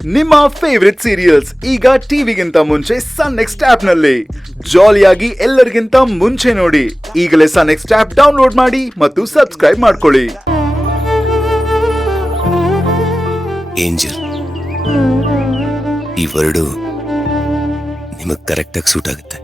ನಿಮ್ಮ favourite serials ಈಗ ಟಿವಿಗಿಂತ ಮುಂಚೆ ಸನ್ ನೆಕ್ಸ್ಟ್ ಆಪ್ ನಲ್ಲಿ ಜಾಲಿಯಾಗಿ ಎಲ್ಲರಿಗಿಂತ ಮುಂಚೆ ನೋಡಿ. ಈಗಲೇ ಸನ್ ನೆಕ್ಸ್ಟ್ ಆಪ್ ಡೌನ್ಲೋಡ್ ಮಾಡಿ ಮತ್ತು ಸಬ್ಸ್ಕ್ರೈಬ್ ಮಾಡ್ಕೊಳ್ಳಿ. ಏಂಜಲ್, ಈ ವರ್ಡು ನಿಮಗೆ ಕರೆಕ್ಟಾಗಿ ಸೂಟ್ ಆಗುತ್ತೆ.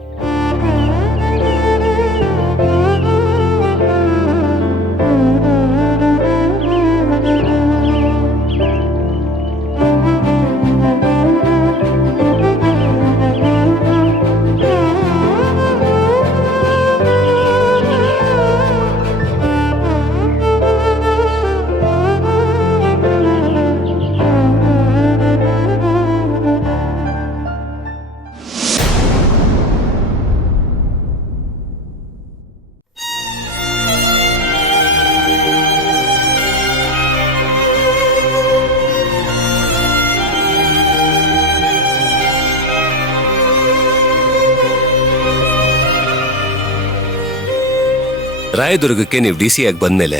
ರಾಯದುರ್ಗಕ್ಕೆ ನೀವು ಡಿ ಸಿ ಆಗಿ ಬಂದ್ಮೇಲೆ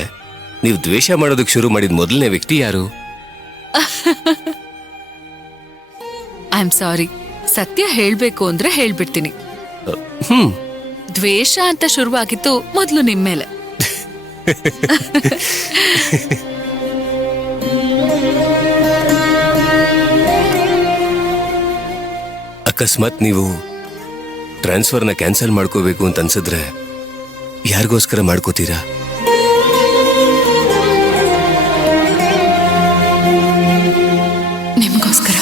ನೀವು ದ್ವೇಷ ಮಾಡೋದಕ್ಕೆ ಶುರು ಮಾಡಿದ ಮೊದಲನೇ ವ್ಯಕ್ತಿ ಯಾರು? ಐ ಆಮ್ ಸಾರಿ, ಸತ್ಯ ಹೇಳ್ಬೇಕು ಅಂದ್ರೆ ಹೇಳ್ಬಿಡ್ತೀನಿ. ದ್ವೇಷ ಅಂತ ಶುರುವಾಗಿತ್ತು ಮೊದಲು ನಿಮ್ಮೇಲೆ. ಅಕಸ್ಮಾತ್ ನೀವು ಟ್ರಾನ್ಸ್ಫರ್ನ ಕ್ಯಾನ್ಸಲ್ ಮಾಡ್ಕೋಬೇಕು ಅಂತ ಅನ್ಸಿದ್ರೆ ಯಾರಿಗೋಸ್ಕರ ಮಾಡ್ಕೋತೀರಾ? ನಿಮ್ಗೋಸ್ಕರ.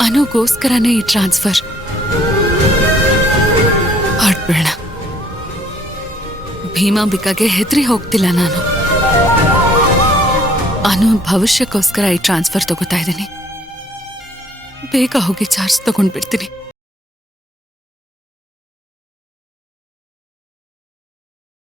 ಅನುಗೋಸ್ಕರನೇ ಈ ಟ್ರಾನ್ಸ್ಫರ್. ಹೊರಟ್ಬಿಡೋಣ. ಭೀಮಾಂಬಿಕಾಗೆ ಹೆದರಿ ಹೋಗ್ತಿಲ್ಲ ನಾನು. ಅನು ಭವಿಷ್ಯಕ್ಕೋಸ್ಕರ ಈ ಟ್ರಾನ್ಸ್ಫರ್ ತಗೋತಾ ಇದ್ದೀನಿ. ಬೇಗ ಹೋಗಿ ಚಾರ್ಜ್ ತಗೊಂಡ್ಬಿಡ್ತೀನಿ.